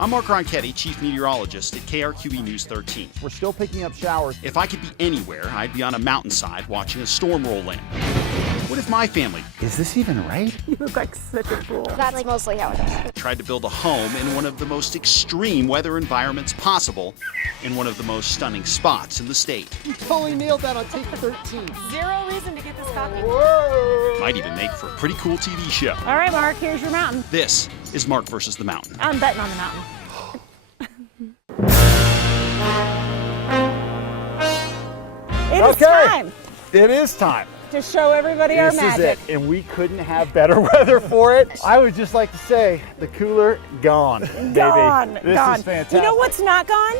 I'm Mark Ronchetti, Chief Meteorologist at KRQE News 13. We're still picking up showers. If I could be anywhere, I'd be on a mountainside watching a storm roll in. What if my family Is this even right? You look like such a fool. That's mostly how it is. tried to build a home in one of the most extreme weather environments possible in one of the most stunning spots in the state? You totally nailed that on take 13. Zero reason to get this coffee. Might even make for a pretty cool TV show. All right, Mark, here's your mountain. This is Mark versus the Mountain. I'm betting on the mountain. It is time It is time. to show everybody our This magic. is it, and we couldn't have better weather for it. I would just like to say, the cooler, gone, baby. Gone, This gone. is fantastic. You know what's not gone?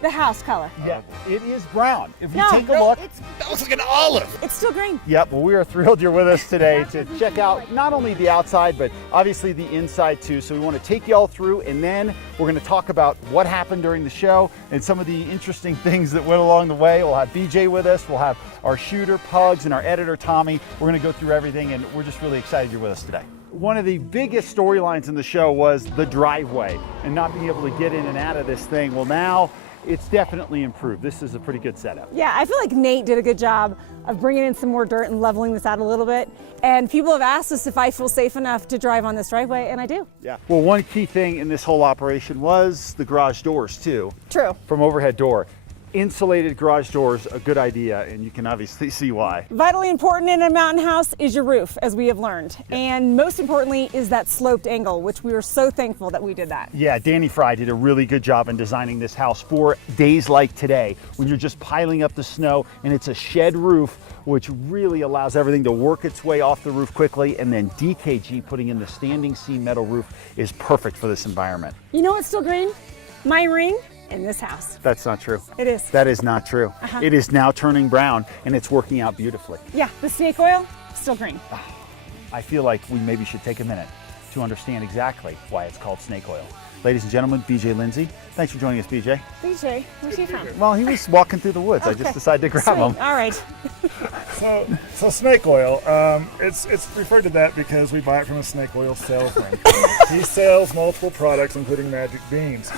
The house color. Yeah, it is brown. If you No, take a look, That looks like an olive. It's still green. yep, well, we are thrilled you're with us today to check out not only the outside, but obviously the inside too. So we want to take you all through, and then we're going to talk about what happened during the show and some of the interesting things that went along the way. We'll have BJ with us. We'll have our shooter, Pugs, and our editor, Tommy. We're going to go through everything, and we're just really excited you're with us today. One of the biggest storylines in the show was the driveway and not being able to get in and out of this thing. Well, now it's definitely improved. This is a pretty good setup. Yeah, I feel like Nate did a good job of bringing in some more dirt and leveling this out a little bit. And people have asked us if I feel safe enough to drive on this driveway, and I do. Yeah. Well, one key thing in this whole operation was the garage doors too. True. From overhead door. Insulated garage doors, a good idea, and you can obviously see why. Vitally important in a mountain house is your roof, as we have learned. And most importantly is that sloped angle, which we are so thankful that we did that. Yeah, Danny Fry did a really good job in designing this house for days like today, when you're just piling up the snow and it's a shed roof, which really allows everything to work its way off the roof quickly. And then DKG putting in the standing seam metal roof is perfect for this environment. You know what's still green? My ring in this house. That's not true. It is. That is not true. It is now turning brown, and it's working out beautifully. Yeah, the snake oil, still green. I feel like we maybe should take a minute to understand exactly why it's called snake oil. Ladies and gentlemen, BJ Lindsay. Thanks for joining us, BJ. BJ, where's he from? Well, he was walking through the woods. I just Okay. decided to grab Sweet. him. All right. So snake oil, it's referred to that because we buy it from a snake oil salesman. He sells multiple products, including magic beans.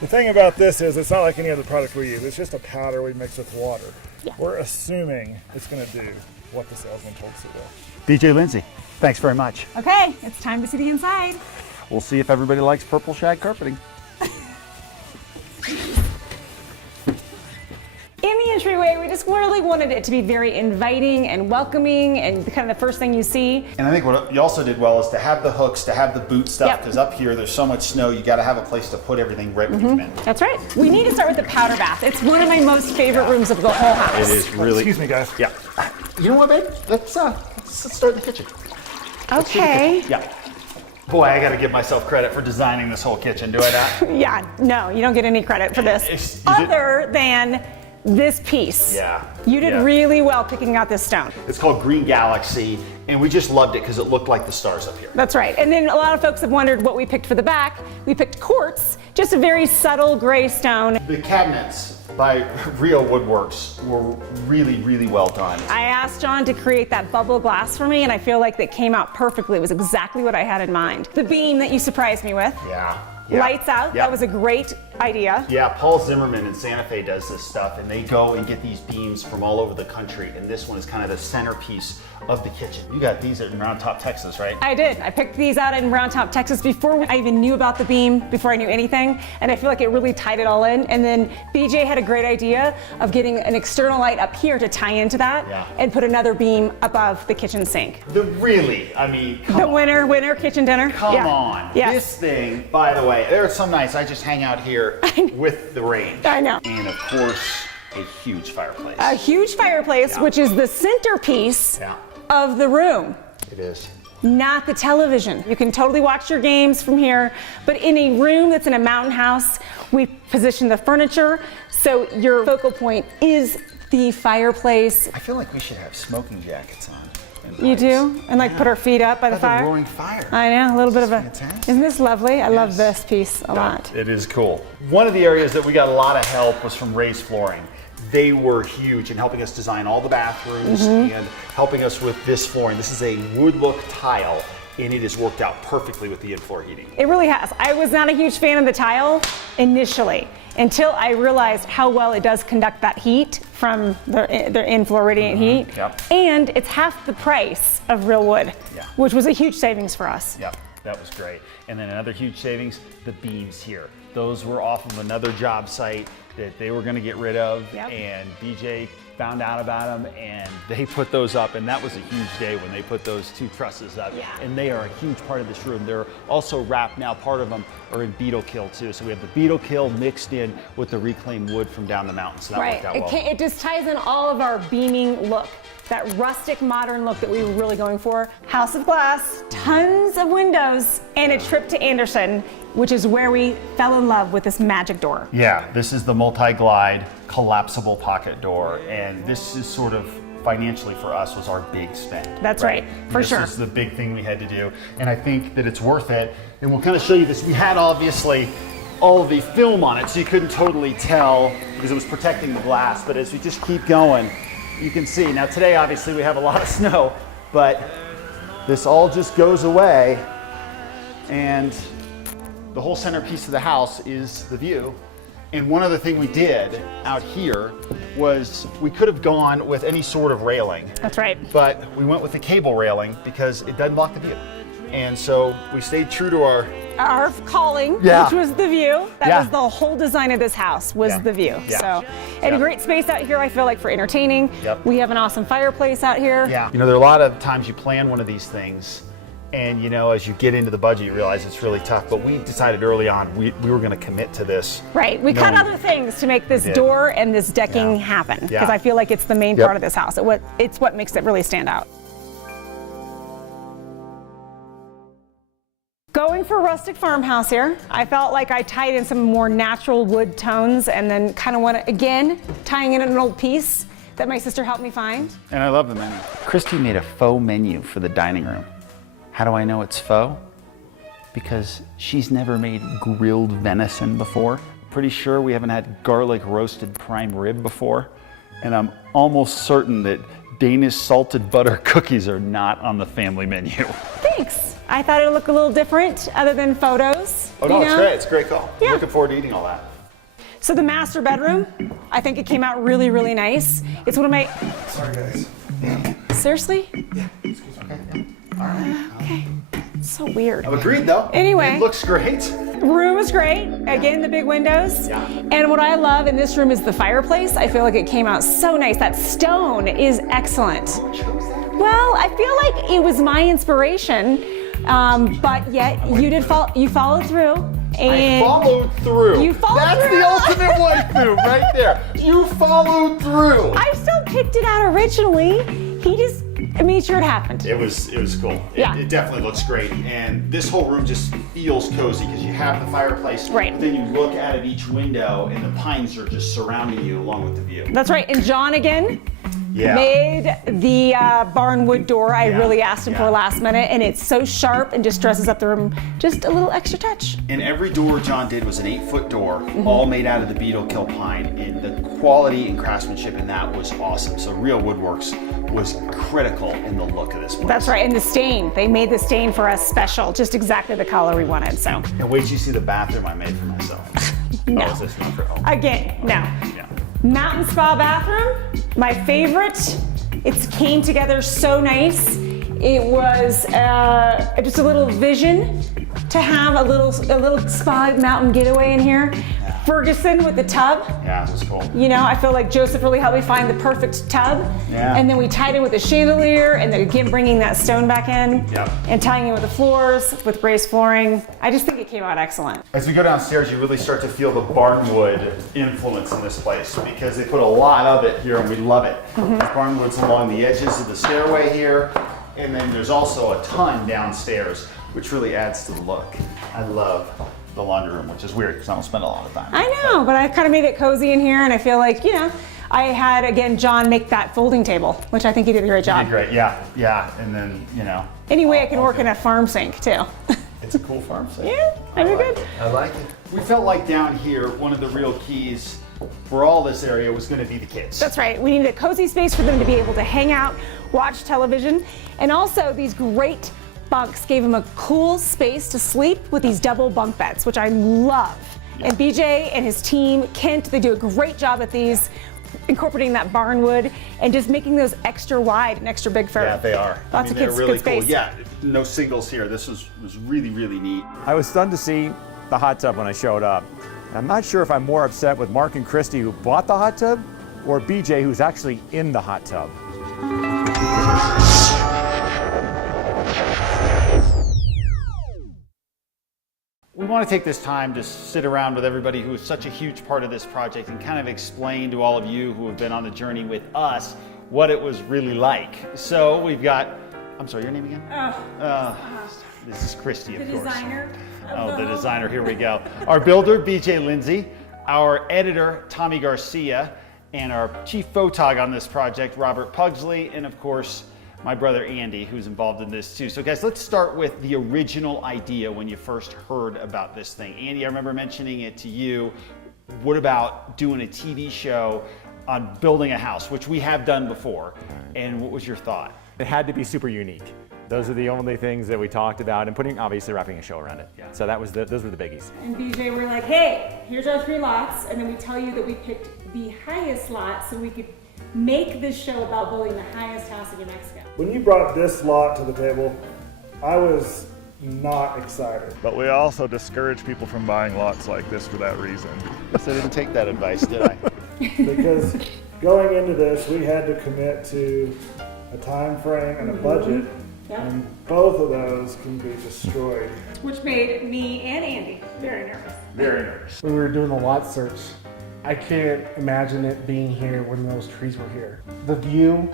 The thing about this is it's not like any other product we use. It's just a powder we mix with water. Yeah. We're assuming it's going to do what the salesman told us it will. BJ Lindsay, thanks very much. Okay, it's time to see the inside. We'll see if everybody likes purple shag carpeting. In the entryway, we just really wanted it to be very inviting and welcoming and kind of the first thing you see. And I think what you also did well is to have the hooks, to have the boot stuff, Yep. because up here there's so much snow, you got to have a place to put everything right when you come in. That's right. We need to start with the powder bath. It's one of my most favorite rooms of the whole house. It is really. Excuse me, guys. Yeah. You know what, babe? Let's start in the kitchen. Okay. Yeah. Boy, I got to give myself credit for designing this whole kitchen, do I not? Yeah, no, you don't get any credit for this You did- other than this piece. Yeah, You did yeah. really well picking out this stone. It's called Green Galaxy, and we just loved it because it looked like the stars up here. That's right. And then a lot of folks have wondered what we picked for the back. We picked quartz, just a very subtle gray stone. The cabinets by Rio Woodworks were really, really well done. I asked John to create that bubble glass for me, and I feel like that came out perfectly. It was exactly what I had in mind. The beam that you surprised me with. Yeah. Lights out. Yeah. That was a great idea. Yeah, Paul Zimmerman in Santa Fe does this stuff, and they go and get these beams from all over the country, and this one is kind of the centerpiece of the kitchen. You got these in Round Top, Texas, right? I did. I picked these out in Round Top, Texas before I even knew about the beam, before I knew anything, and I feel like it really tied it all in. And then BJ had a great idea of getting an external light up here to tie into that, Yeah. and put another beam above the kitchen sink. I mean, come The on. winner kitchen dinner. Come Yeah. on. Yes. This thing, by the way, there are some nights I just hang out here with the range. I know. And of course, a huge fireplace. A huge fireplace, Yeah. which is the centerpiece Yeah. of the room. It is. Not the television. You can totally watch your games from here, but in a room that's in a mountain house, we position the furniture so your focal point is the fireplace. I feel like we should have smoking jackets on. and You pipes. do? And like put our feet up by the Like fire? a roaring fire. I know, a little bit of a, fantastic. isn't this lovely? I love this piece a lot. It is cool. One of the areas that we got a lot of help was from Raised Flooring. They were huge in helping us design all the bathrooms and helping us with this flooring. This is a wood look tile and it has worked out perfectly with the in-floor heating. It really has. I was not a huge fan of the tile initially until I realized how well it does conduct that heat from the in-floor radiant heat. Yep. And it's half the price of real wood, Yeah. which was a huge savings for us. Yep, that was great. And then another huge savings, the beams here. Those were off of another job site that they were gonna get rid of, Yep. and BJ found out about them, and they put those up, and that was a huge day when they put those 2 trusses up. Yeah. And they are a huge part of this room. They're also wrapped now, part of them are in beetle kill too. So we have the beetle kill mixed in with the reclaimed wood from down the mountain, so that Right. worked out well. It just ties in all of our beaming look. That rustic modern look that we were really going for. House of glass, tons of windows, and a trip to Anderson, which is where we fell in love with this magic door. Yeah, this is the multi-glide collapsible pocket door, and this is sort of financially for us was our big spend. That's right, for sure. This is the big thing we had to do, and I think that it's worth it. And we'll kind of show you this. We had obviously all of the film on it, so you couldn't totally tell because it was protecting the glass, but as we just keep going, you can see. Now today obviously we have a lot of snow, but this all just goes away, and the whole centerpiece of the house is the view. And one other thing we did out here was we could have gone with any sort of railing, That's right. but we went with the cable railing because it doesn't block the view. And so we stayed true to Our calling, Yeah. which was the view. That Yeah. was the whole design of this house, was Yeah. the view. Yeah. So, and Yeah. a great space out here, I feel like, for entertaining. Yep. We have an awesome fireplace out here. Yeah. You know, there are a lot of times you plan one of these things, and you know, as you get into the budget, you realize it's really tough. But we decided early on we were going to commit to this. Right. We No, cut we- other things to make this did. door and this decking Yeah. happen, because Yeah. I feel like it's the main Yep. part of this house. It's what makes it really stand out. Going for a rustic farmhouse here, I felt like I tied in some more natural wood tones and then kind of want to, again, tying in an old piece that my sister helped me find. And I love the menu. Krysty made a faux menu for the dining room. How do I know it's faux? Because she's never made grilled venison before. Pretty sure we haven't had garlic roasted prime rib before. And I'm almost certain that Danish salted butter cookies are not on the family menu. Thanks. I thought it would look a little different other than photos. Oh no, you it's know? great. It's a great call. Yeah. Looking forward to eating all that. So the master bedroom, I think it came out really, really nice. It's one of my, Sorry, guys. seriously? All right. Okay. So weird. I'm agreed though. Anyway. It looks great. Room is great. Again, the big windows. Yeah. And what I love in this room is the fireplace. I feel like it came out so nice. That stone is excellent. Well, I feel like it was my inspiration, but yet you followed through. And I followed through. You followed That's through. the ultimate wife move right there. You followed through. I still picked it out originally. He just made sure it happened. It was cool. Yeah. It definitely looks great. And this whole room just feels cozy because you have the fireplace. Right. But then you look out of each window and the pines are just surrounding you along with the view. That's right. And John again Yeah. made the barnwood door I Yeah. really asked him Yeah. for last minute, and it's so sharp and just dresses up the room just a little extra touch. And every door John did was an 8-foot door, all made out of the beetle kill pine. And the quality and craftsmanship in that was awesome. So Real Woodworks was critical in the look of this place. That's right. And the stain, they made the stain for us special, just exactly the color we wanted. So And wait till you see the bathroom I made for myself. No. Oh, is this one for home? again, no. Yeah. Mountain spa bathroom, my favorite. It came together so nice. It was just a little vision to have a little spa mountain getaway in here. Ferguson with the tub. Yeah, it was cool. You know, I feel like Joseph really helped me find the perfect tub. Yeah. And then we tied it with a chandelier, and then again bringing that stone back in. Yep. And tying it with the floors, with raised flooring. I just think it came out excellent. As we go downstairs, you really start to feel the barnwood influence in this place because they put a lot of it here and we love it. There's barnwoods along the edges of the stairway here, and then there's also a ton downstairs, which really adds to the look. I love the laundry room, which is weird because I don't spend a lot of time. I know, but I kind of made it cozy in here, and I feel like, you know, I had, again, John make that folding table, which I think he did a great job. Did great, yeah, and then, you know. Anyway, I can work in a farm sink, too. It's a cool farm site. Yeah, I did good. I like it. We felt like down here, one of the real keys for all this area was going to be the kids. That's right. We needed a cozy space for them to be able to hang out, watch television, and also these great bunks gave him a cool space to sleep with these double bunk beds, which I love. And BJ and his team, Kent, they do a great job at these, incorporating that barn wood and just making those extra wide and extra big for Yeah, they are. lots of they're kids, really good space. cool. Yeah, no singles here. This was really, really neat. I was stunned to see the hot tub when I showed up. I'm not sure if I'm more upset with Mark and Krysty who bought the hot tub or BJ who's actually in the hot tub. We want to take this time to sit around with everybody who is such a huge part of this project and kind of explain to all of you who have been on the journey with us what it was really like. So we've got, I'm sorry, your name again? This is Krysty, of The course. designer. Oh, the designer, here we go. Our builder, BJ Lindsay, our editor, Tommy Garcia, and our chief photog on this project, Robert Pugsley, and of course, my brother Andy, who's involved in this too. So guys, let's start with the original idea when you first heard about this thing. Andy, I remember mentioning it to you. What about doing a TV show on building a house, which we have done before, and what was your thought? It had to be super unique. Those are the only things that we talked about, and obviously wrapping a show around it. Yeah. So those were the biggies. And BJ, we're like, hey, here's our 3 lots, and then we tell you that we picked the highest lot so we could make this show about building the highest house in New Mexico. When you brought this lot to the table, I was not excited. But we also discourage people from buying lots like this for that reason. So I didn't take that advice, did I? Because going into this, we had to commit to a time frame and a budget, and both of those can be destroyed. Which made me and Andy very nervous. Very nervous. When we were doing the lot search, I can't imagine it being here when those trees were here. The view,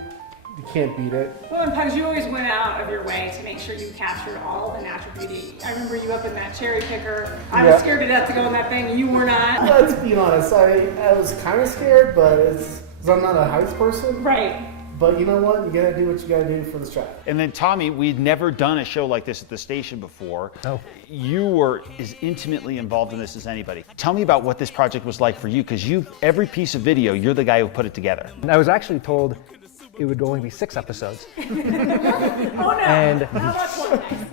you can't beat it. Well, and Pugs, you always went out of your way to make sure you captured all the natural beauty. I remember you up in that cherry picker. I was scared to death to go in that thing. You were not. Let's be honest, I was kind of scared, but it's 'cause I'm not a heights person. Right. But you know what? You gotta do what you gotta do for this track. And then Tommy, we'd never done a show like this at the station before. No. You were as intimately involved in this as anybody. Tell me about what this project was like for you, because every piece of video, you're the guy who put it together. And I was actually told it would only be 6 episodes. Oh no. And- How about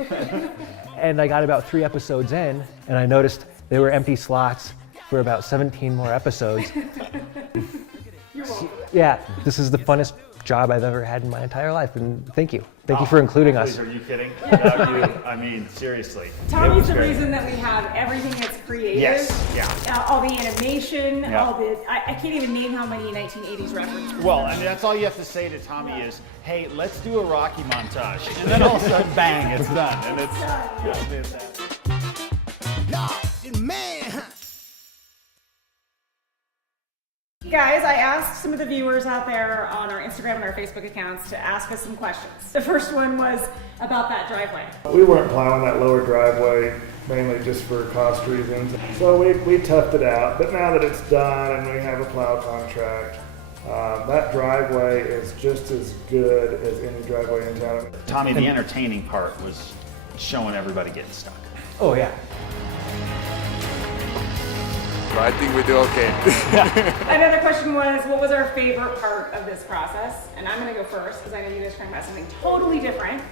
20? And I got about 3 episodes in, and I noticed there were empty slots for about 17 more episodes. You're welcome. Yeah, this is the funnest job I've ever had in my entire life, and thank you. Thank you for including us. Please, are you kidding? No, I mean, seriously. It Tommy's was the great. reason that we have everything that's creative. Yes, yeah. All the animation, Yeah. all the, I can't even name how many 1980s references. Well, I mean, that's all you have to say to Tommy is, hey, let's do a Rocky montage. And then all of a sudden, bang, it's done. And it's fantastic. Guys, I asked some of the viewers out there on our Instagram and our Facebook accounts to ask us some questions. The first one was about that driveway. We weren't plowing that lower driveway mainly just for cost reasons. So we toughed it out, but now that it's done and we have a plow contract, that driveway is just as good as any driveway in town. Tommy, the entertaining part was showing everybody getting stuck. Oh yeah. I think we do okay. Another question was, what was our favorite part of this process? And I'm gonna go first because I know you guys are talking about something totally different.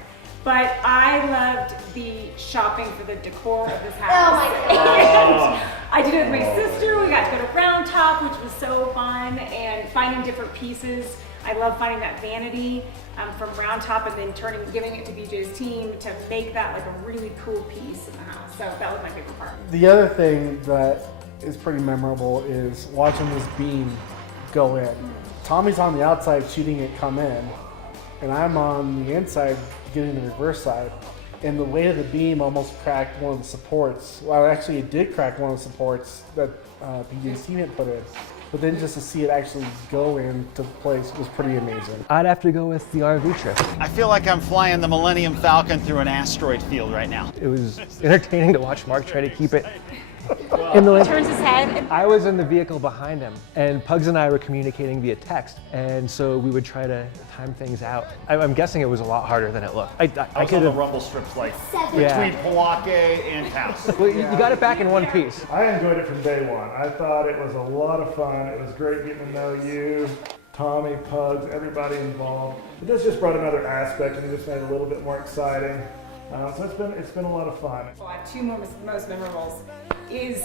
But I loved the shopping for the decor of this house. Oh my God. I did it with my sister. We got to go to Round Top, which was so fun, and finding different pieces. I love finding that vanity from Round Top and then giving it to BJ's team to make that like a really cool piece in the house. So that was my favorite part. The other thing that is pretty memorable is watching this beam go in. Tommy's on the outside shooting it come in, and I'm on the inside getting the reverse side. And the weight of the beam almost cracked one of the supports. Well, actually it did crack one of the supports that BJ's team had put in. But then just to see it actually go into place was pretty amazing. I'd have to go with the RV trip. I feel like I'm flying the Millennium Falcon through an asteroid field right now. It was entertaining to watch Mark try to keep it in the lane. Turns his head. I was in the vehicle behind him, and Pugs and I were communicating via text, and so we would try to time things out. I'm guessing it was a lot harder than it looked. I I was could on the have. rumble strips like Yeah. between Pawake and House. Well, you got it back in one piece. I enjoyed it from day one. I thought it was a lot of fun. It was great getting to know you, Tommy, Pugs, everybody involved. But this just brought another aspect and it just made it a little bit more exciting. So it's been a lot of fun. Well, I have two most memorables. Is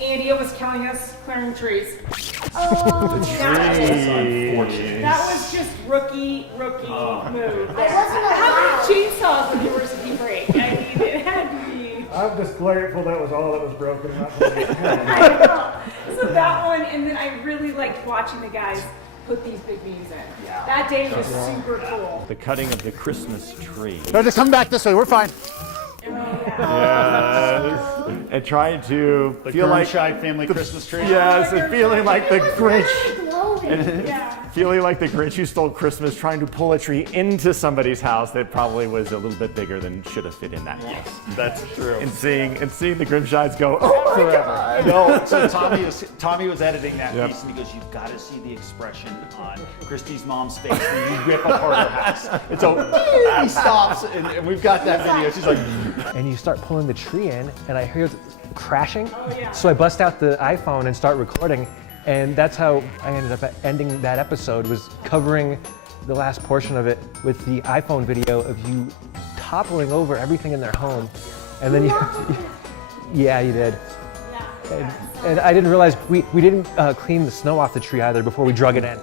Andy almost killing us clearing trees. The trees. That was just rookie move. How many chainsaws would University break? I mean, it had to be. I'm just grateful that was all that was broken. Not I know. So that one, and then I really liked watching the guys put these big beams in. Yeah. That day was super cool. The cutting of the Christmas tree. No, just come back this way. We're fine. Yes. And trying to feel like family Christmas tree. yes, and feeling like the Grinch. Yeah. Feeling like the Grinch who stole Christmas, trying to pull a tree into somebody's house that probably was a little bit bigger than should have fit in that house. That's true. And seeing the Grinch eyes go, oh, forever. No, so Tommy was editing that Yep. piece, and he goes, "You've got to see the expression on Kristy's mom's face when you rip apart her house." And so he stops, and we've got that video. She's like, And you start pulling the tree in, and I hear it crashing. So I bust out the iPhone and start recording, and that's how I ended up ending that episode, was covering the last portion of it with the iPhone video of you toppling over everything in their home. And then yeah, you did. And I didn't realize we didn't clean the snow off the tree either before we drug it in.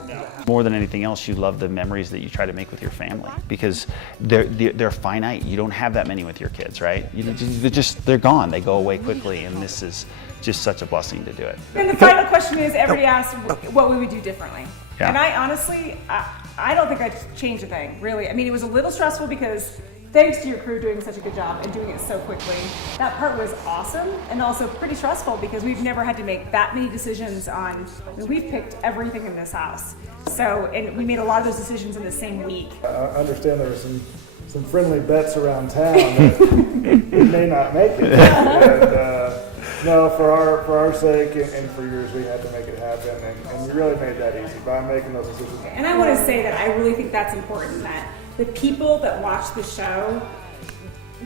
More than anything else, you love the memories that you try to make with your family, because they're finite. You don't have that many with your kids, right? They're gone. They go away quickly, and this is just such a blessing to do it. And the final question is, everybody asks what we would do differently. Yeah. And I honestly, I don't think I'd change a thing, really. I mean, it was a little stressful because thanks to your crew doing such a good job and doing it so quickly. That part was awesome, and also pretty stressful because we've never had to make that many decisions on, I mean, we've picked everything in this house. So, and we made a lot of those decisions in the same week. I understand there were some friendly bets around town that it may not make it. And, no, for our sake and for yours, we had to make it happen, and you really made that easy by making those decisions. And I want to say that I really think that's important, that the people that watch the show,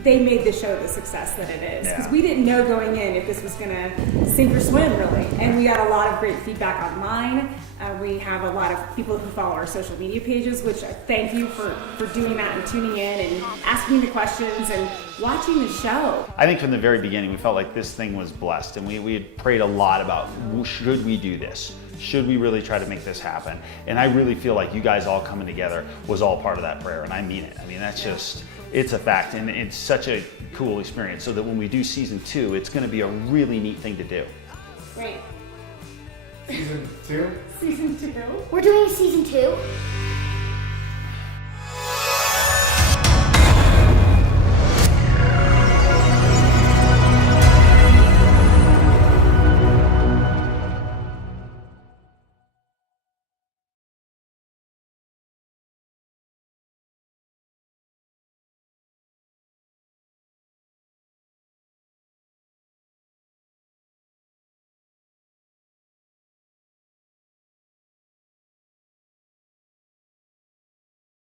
they made the show the success that it is. Because we didn't know going in if this was going to sink or swim, really. And we got a lot of great feedback online. We have a lot of people who follow our social media pages, which I thank you for doing that and tuning in and asking the questions and watching the show. I think from the very beginning, we felt like this thing was blessed, and we had prayed a lot about, should we do this? Should we really try to make this happen? And I really feel like you guys all coming together was all part of that prayer, and I mean it. I mean, that's just, it's a fact, and it's such a cool experience, so that when we do season 2, it's gonna be a really neat thing to do. Great. Season 2? Season 2? We're doing season 2?